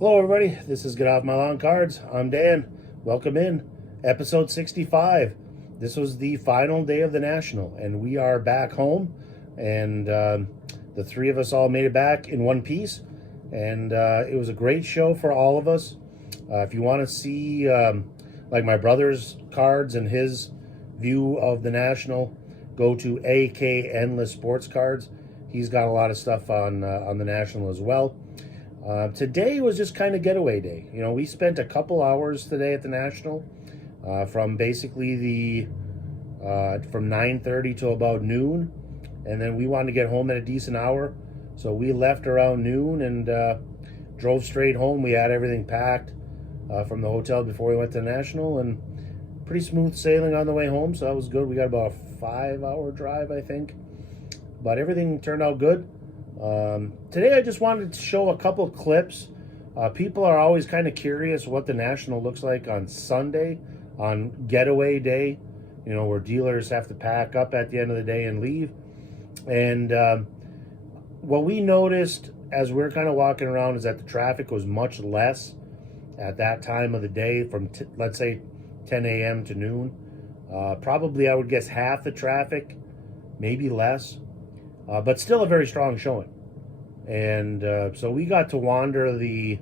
Hello, everybody. This is Get Off My Lawn Cards. I'm Dan. Welcome in. Episode 65. This was the final day of the National, and we are back home. And the three of us all made it back in one piece. And it was a great show for all of us. If you want to see like my brother's cards and his view of the National, go to AK Endless Sports Cards. He's got a lot of stuff on the National as well. Today was just kind of getaway day. You know, we spent a couple hours today at the National, from basically from 9:30 till about noon, and then we wanted to get home at a decent hour, so we left around noon and drove straight home. We had everything packed from the hotel before we went to the National, and pretty smooth sailing on the way home, so that was good. We got about a 5-hour drive, I think, but everything turned out good. Today I just wanted to show a couple clips. People are always kind of curious what the National looks like on Sunday, on getaway day, you know, where dealers have to pack up at the end of the day and leave. And what we noticed as we're kind of walking around is that the traffic was much less at that time of the day, from let's say 10 a.m. to noon. Probably I would guess half the traffic, maybe less. But still a very strong showing. And so we got to wander the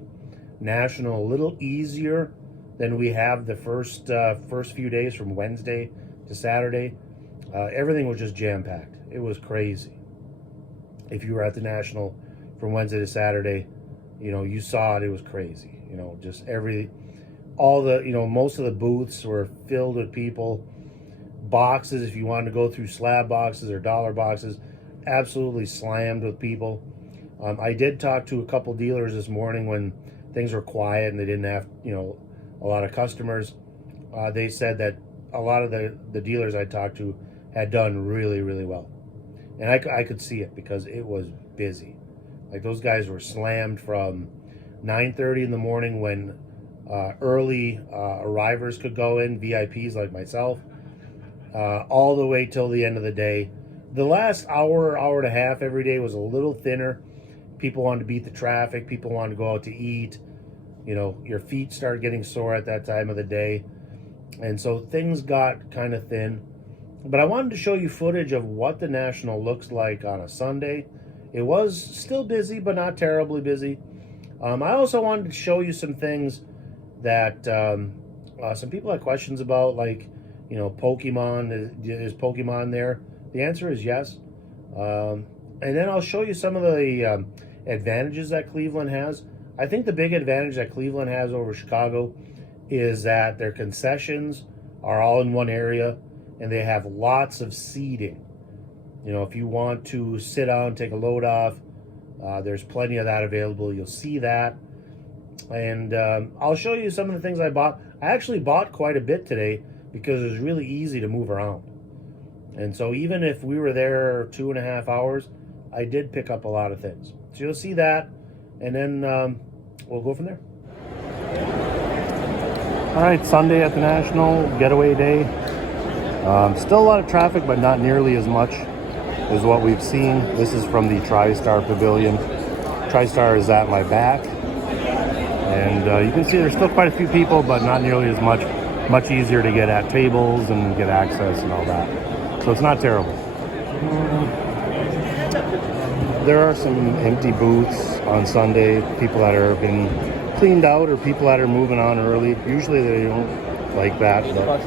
National a little easier than we have the first few days from Wednesday to Saturday. Everything was just jam-packed. It was crazy. If you were at the National from Wednesday to Saturday, you know, you saw it. It was crazy. You know, just most of the booths were filled with people. Boxes, if you wanted to go through slab boxes or dollar boxes, absolutely slammed with people. I did talk to a couple dealers this morning when things were quiet and they didn't have, you know, a lot of customers. They said that a lot of the dealers I talked to had done really, really well. And I could see it because it was busy. Like, those guys were slammed from 9:30 in the morning when early arrivers could go in, VIPs like myself, all the way till the end of the day. The last hour and a half every day was a little thinner. People wanted to beat the traffic. People wanted to go out to eat. You know, your feet started getting sore at that time of the day. And so things got kind of thin. But I wanted to show you footage of what the National looks like on a Sunday. It was still busy, but not terribly busy. I also wanted to show you some things that some people had questions about, like, you know, Pokemon. Is Pokemon there? The answer is yes. And then I'll show you some of the advantages that Cleveland has. I think the big advantage that Cleveland has over Chicago is that their concessions are all in one area and they have lots of seating. You know, if you want to sit down, take a load off, there's plenty of that available. You'll see that. And I'll show you some of the things I bought. I actually bought quite a bit today because it was really easy to move around. And so even if we were there 2.5 hours, I did pick up a lot of things. So you'll see that, and then we'll go from there. All right, Sunday at the National, getaway day. Still a lot of traffic, but not nearly as much as what we've seen. This is from the TriStar Pavilion. TriStar is at my back. And you can see there's still quite a few people, but not nearly as much. Much easier to get at tables and get access and all that. So it's not terrible. There are some empty booths on Sunday, people that are been cleaned out or people that are moving on early. Usually they don't like that, but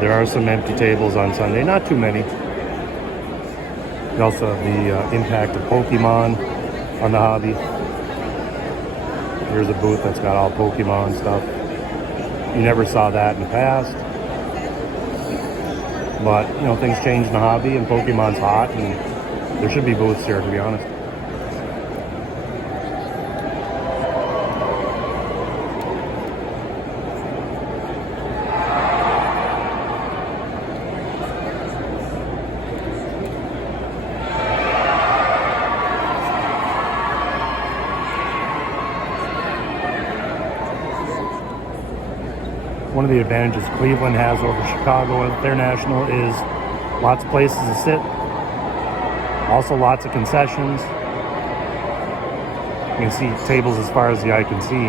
there are some empty tables on Sunday, not too many. You also have the impact of Pokemon on the hobby. Here's a booth that's got all Pokemon stuff. You never saw that in the past. But, you know, things change in the hobby, and Pokemon's hot, and there should be booths here, to be honest. One of the advantages Cleveland has over Chicago at their National is lots of places to sit. Also lots of concessions. You can see tables as far as the eye can see.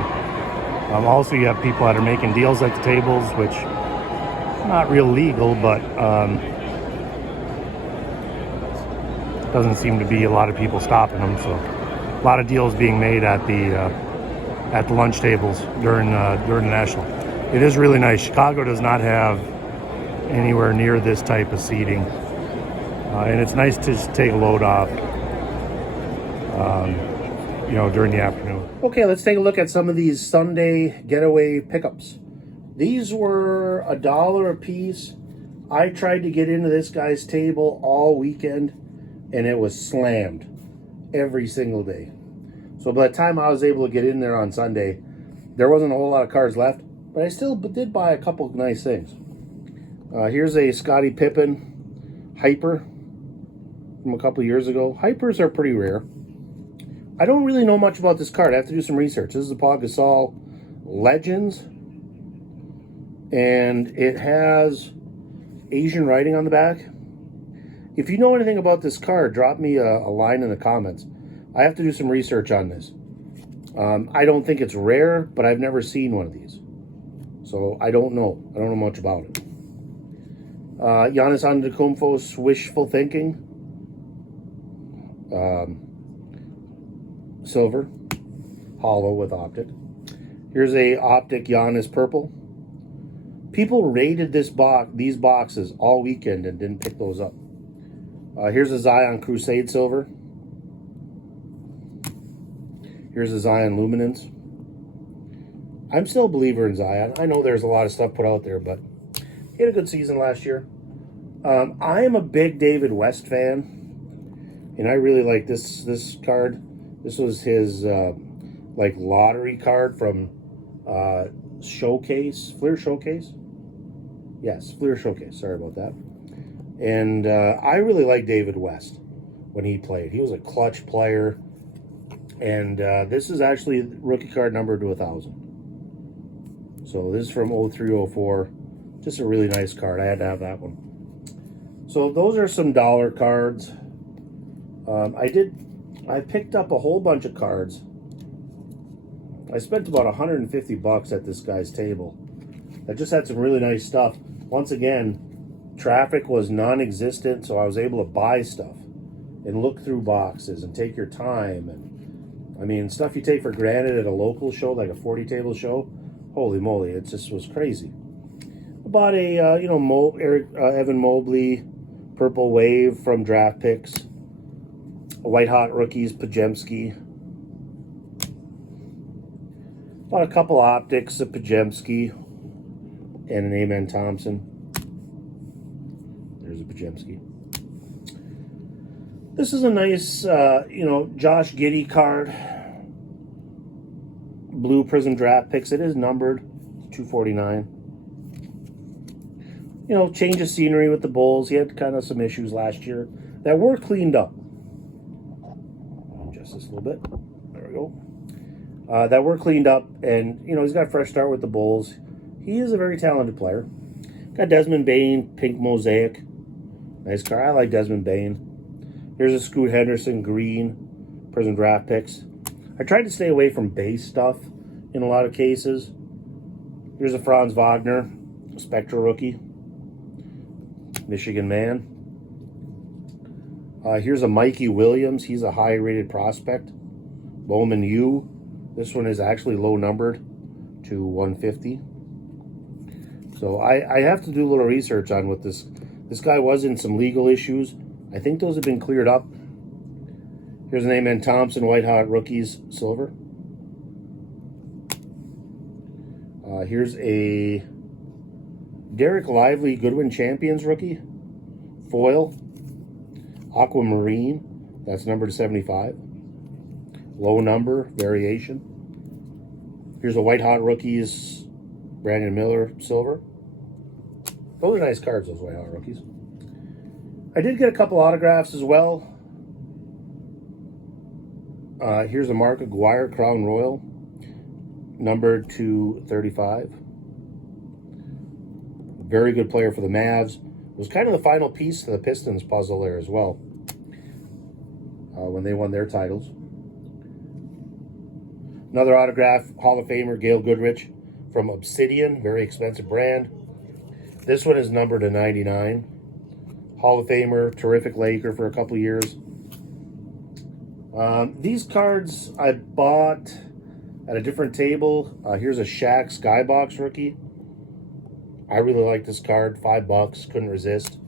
Also, you have people that are making deals at the tables, which is not real legal, but doesn't seem to be a lot of people stopping them. So a lot of deals being made at the lunch tables during the National. It is really nice. Chicago does not have anywhere near this type of seating, and it's nice to just take a load off, during the afternoon. Okay, let's take a look at some of these Sunday getaway pickups. These were $1 a piece. I tried to get into this guy's table all weekend, and it was slammed every single day. So by the time I was able to get in there on Sunday, there wasn't a whole lot of cards left, but I still did buy a couple of nice things. Here's a Scottie Pippen Hyper from a couple of years ago. Hypers are pretty rare. I don't really know much about this card. I have to do some research. This is a Paul Gasol Legends, and it has Asian writing on the back. If you know anything about this card, drop me a line in the comments. I have to do some research on this. I don't think it's rare, but I've never seen one of these. So I don't know. I don't know much about it. Giannis Antetokounmpo's Wishful Thinking. Silver. Hollow with optic. Here's a optic Giannis Purple. People raided these boxes all weekend and didn't pick those up. Here's a Zion Crusade Silver. Here's a Zion Luminance. I'm still a believer in Zion. I know there's a lot of stuff put out there, but he had a good season last year. I am a big David West fan, and I really like this card. This was his lottery card from Showcase, Fleer Showcase. Yes, Fleer Showcase. Sorry about that. And I really like David West when he played. He was a clutch player. And this is actually rookie card numbered to 1,000. So this is from 03-04. Just a really nice card. I had to have that one. So those are some dollar cards. I picked up a whole bunch of cards. I spent about $150 at this guy's table. I just had some really nice stuff. Once again, traffic was non-existent, so I was able to buy stuff and look through boxes and take your time. And I mean, stuff you take for granted at a local show, like a 40-table show, holy moly, it just was crazy. I bought a, Evan Mobley Purple Wave from Draft Picks, a White Hot Rookies Pajemski. Bought a couple optics of Pajemski and an Amen Thompson. There's a Pajemski. This is a nice, Josh Giddey card. Blue Prism Draft Picks. It is numbered 249. Change of scenery with the Bulls. He had kind of some issues last year that were cleaned up. Adjust this a little bit. There we go. That were cleaned up, and he's got a fresh start with the Bulls. He is a very talented player. Got Desmond Bane, Pink Mosaic. Nice card. I like Desmond Bane. Here's a Scoot Henderson Green Prism Draft Picks. I tried to stay away from base stuff in a lot of cases. Here's a Franz Wagner Spectral Rookie. Michigan Man. Here's a Mikey Williams. He's a high-rated prospect. Bowman U. This one is actually low numbered to 150. So I have to do a little research on what this guy was in some legal issues. I think those have been cleared up. Here's an Amen Thompson White Hot Rookies Silver. Here's a Derek Lively Goodwin Champions Rookie Foil Aquamarine. That's numbered to 75. Low number variation. Here's a White Hot Rookies Brandon Miller Silver. Those are nice cards, those White Hot Rookies. I did get a couple autographs as well. Here's a Mark Aguirre Crown Royal, numbered to 35. Very good player for the Mavs. It was kind of the final piece to the Pistons puzzle there as well, when they won their titles. Another autograph, Hall of Famer Gail Goodrich from Obsidian, very expensive brand. This one is numbered to 99. Hall of Famer, terrific Laker for a couple years. These cards I bought at a different table. Here's a Shaq Skybox rookie. I really like this card, $5, couldn't resist.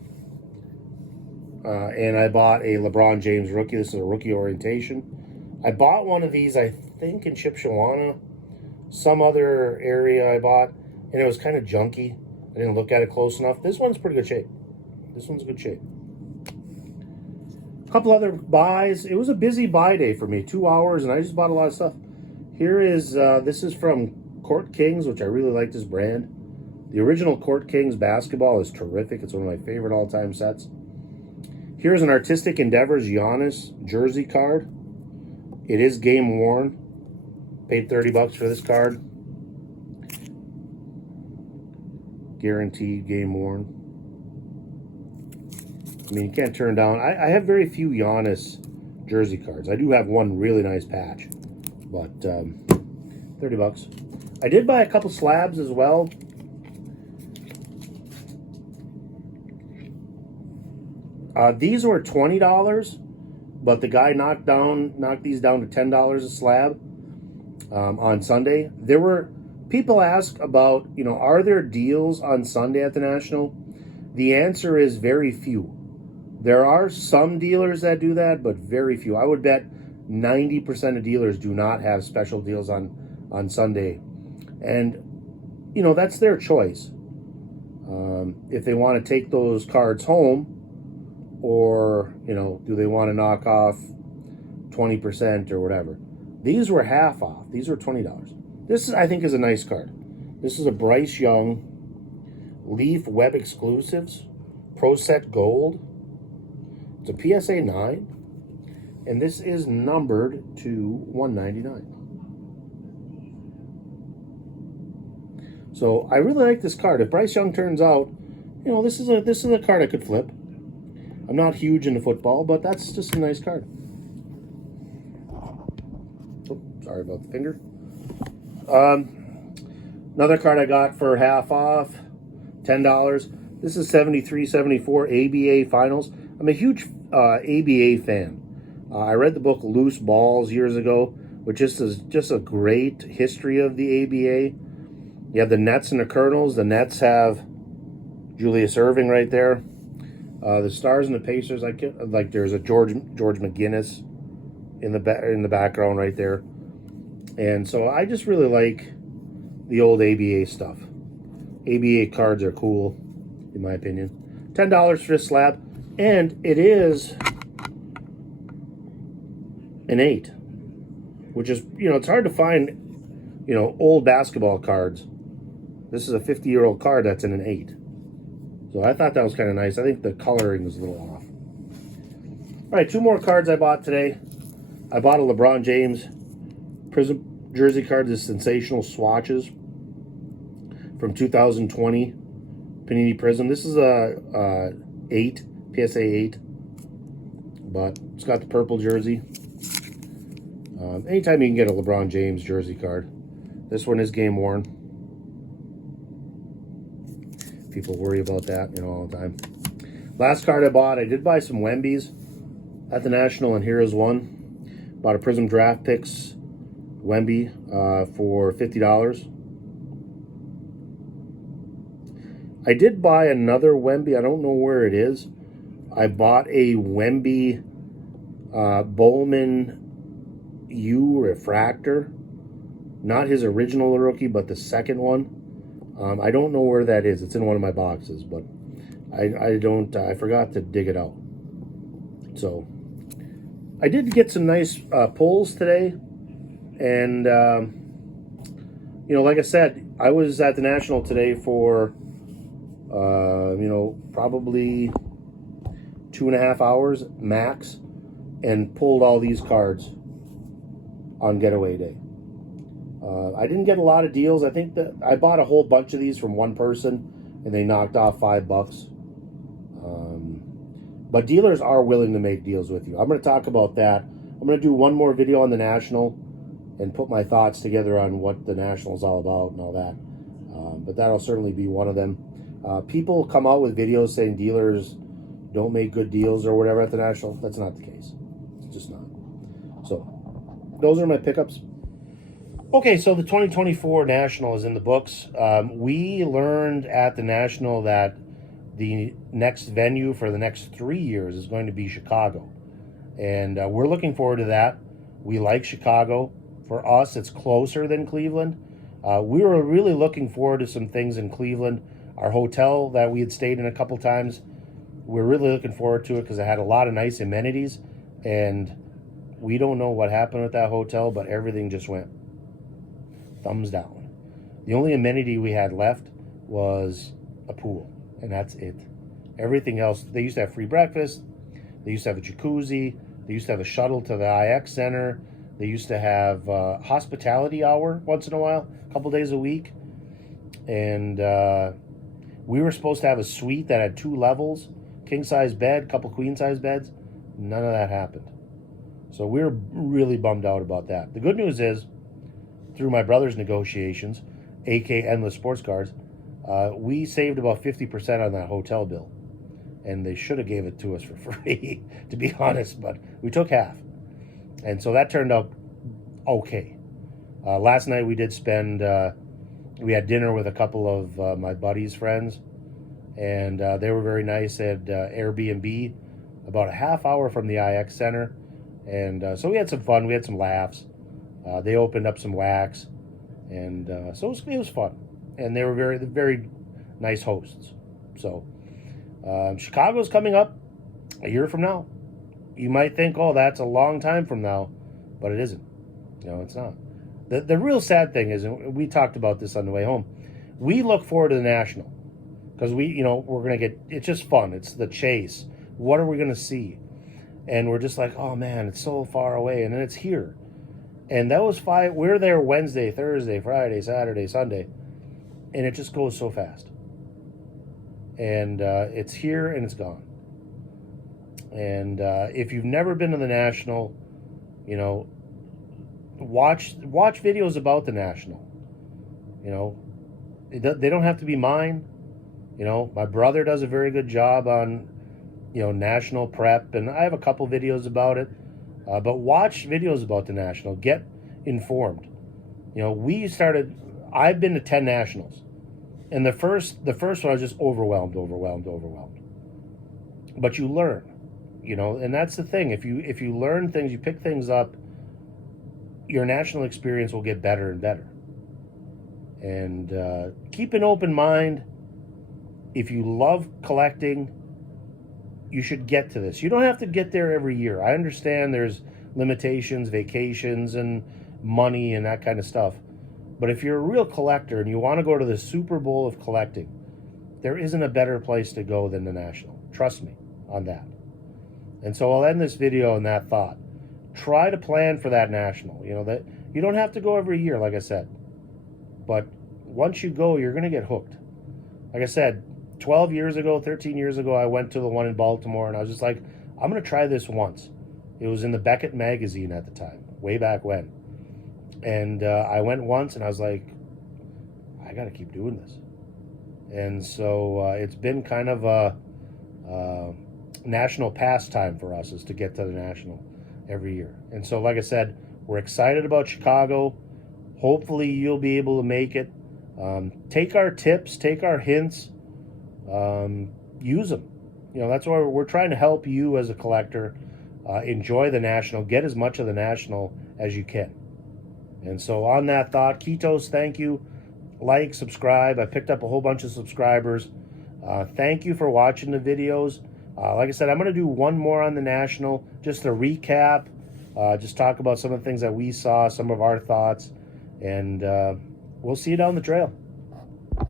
And I bought a LeBron James rookie. This is a rookie orientation. I bought one of these, I think, in Shipshewana. Some other area I bought, and it was kind of junky. I didn't look at it close enough. This one's pretty good shape. This one's good shape. A couple other buys. It was a busy buy day for me, 2 hours, and I just bought a lot of stuff. Here is, this is from Court Kings, which I really like this brand. The original Court Kings basketball is terrific. It's one of my favorite all-time sets. Here's an Artistic Endeavors Giannis jersey card. It is game worn. Paid $30 for this card. Guaranteed game worn. I mean, you can't turn down. I have very few Giannis jersey cards. I do have one really nice patch, but $30. I did buy a couple slabs as well. These were $20, but the guy knocked these down to $10 a slab on Sunday. There were people ask about, are there deals on Sunday at the National? The answer is very few. There are some dealers that do that, but very few. I would bet 90% of dealers do not have special deals on Sunday. And, that's their choice. If they want to take those cards home, or, do they want to knock off 20% or whatever. These were half off. These were $20. This, I think, is a nice card. This is a Bryce Young Leaf Web Exclusives Pro Set Gold. It's a PSA 9, and this is numbered to 199. So I really like this card. If Bryce Young turns out, this is a card I could flip. I'm not huge into football, but that's just a nice card. Oh, sorry about the finger. Another card I got for half off, $10. This is 73-74 ABA Finals. I'm a huge ABA fan. I read the book Loose Balls years ago, which is just a great history of the ABA. You have the Nets and the Colonels. The Nets have Julius Erving right there. The Stars and the Pacers, like there's a George McGinnis in the background right there. And so I just really like the old ABA stuff. ABA cards are cool, in my opinion. $10 for this slab. And it is an 8, which is, it's hard to find, old basketball cards. This is a 50-year-old card that's in an 8. So I thought that was kind of nice. I think the coloring was a little off. All right, 2 more cards I bought today. I bought a LeBron James Prism jersey card, the Sensational Swatches from 2020 Panini Prism. This is a 8, PSA 8, but it's got the purple jersey. Anytime you can get a LeBron James jersey card. This one is game worn. People worry about that, all the time. Last card I bought, I did buy some Wemby's at the National, and here is one. Bought a Prism Draft Picks Wemby for $50. I did buy another Wemby. I don't know where it is. I bought a Wemby Bowman U Refractor. Not his original rookie, but the second one. I don't know where that is. It's in one of my boxes, but I forgot to dig it out. So I did get some nice pulls today. And, like I said, I was at the National today for, probably 2.5 hours max, and pulled all these cards on getaway day. I didn't get a lot of deals. I think that I bought a whole bunch of these from one person, and they knocked off $5. But dealers are willing to make deals with you. I'm going to talk about that. I'm going to do one more video on the National, and put my thoughts together on what the National is all about and all that. But that'll certainly be one of them. People come out with videos saying dealers don't make good deals or whatever at the National. That's not the case. It's just not. So those are my pickups. Okay, so the 2024 National is in the books. We learned at the National that the next venue for the next 3 years is going to be Chicago. And we're looking forward to that. We like Chicago. For us, it's closer than Cleveland. We were really looking forward to some things in Cleveland. Our hotel that we had stayed in a couple times, we're really looking forward to it because it had a lot of nice amenities. And we don't know what happened with that hotel, but everything just went thumbs down. The only amenity we had left was a pool, and that's it. Everything else, they used to have free breakfast. They used to have a jacuzzi. They used to have a shuttle to the IX Center. They used to have hospitality hour once in a while, a couple days a week. And we were supposed to have a suite that had 2 levels, king-size bed, couple queen-size beds. None of that happened. So we were really bummed out about that. The good news is, through my brother's negotiations, AK Endless Sports Cards, we saved about 50% on that hotel bill. And they should have gave it to us for free, to be honest, but we took half. And so that turned out okay. Last night we did spend, we had dinner with a couple of my buddies' friends, and they were very nice at Airbnb, about a half hour from the IX Center. And so we had some fun, we had some laughs. They opened up some wax, and so it was fun. And they were very, very nice hosts. So Chicago's coming up a year from now. You might think, oh, that's a long time from now, but it isn't. No, it's not. The real sad thing is, and we talked about this on the way home, we look forward to the National because we're going to get, it's just fun. It's the chase. What are we going to see? And we're just like, oh man, it's so far away. And then it's here. And that was 5, we're there Wednesday, Thursday, Friday, Saturday, Sunday. And it just goes so fast. And it's here and it's gone. And if you've never been to the National, watch videos about the National. They don't have to be mine. My brother does a very good job on, National prep, and I have a couple videos about it. But watch videos about the National. Get informed. I've been to 10 Nationals. And the first one I was just overwhelmed. But you learn. And that's the thing. If you learn things, you pick things up, your National experience will get better and better. And keep an open mind. If you love collecting, you should get to this. You don't have to get there every year. I understand there's limitations, vacations, and money and that kind of stuff. But if you're a real collector and you want to go to the Super Bowl of collecting, there isn't a better place to go than the National. Trust me on that. And so I'll end this video on that thought. Try to plan for that National. That you don't have to go every year, like I said. But once you go, you're going to get hooked. Like I said, 12 years ago, 13 years ago, I went to the one in Baltimore, and I was just like, I'm going to try this once. It was in the Beckett magazine at the time, way back when. And I went once, and I was like, I got to keep doing this. And so it's been kind of a national pastime for us, is to get to the National every year. And so, like I said, we're excited about Chicago. Hopefully you'll be able to make it. Take our tips, take our hints, use them. That's why we're trying to help you as a collector enjoy the National, get as much of the National as you can. And so on that thought, Kitos, thank you. Like, subscribe. I picked up a whole bunch of subscribers. Thank you for watching the videos. Like I said, I'm going to do one more on the National, just a recap, just talk about some of the things that we saw, some of our thoughts, and we'll see you down the trail.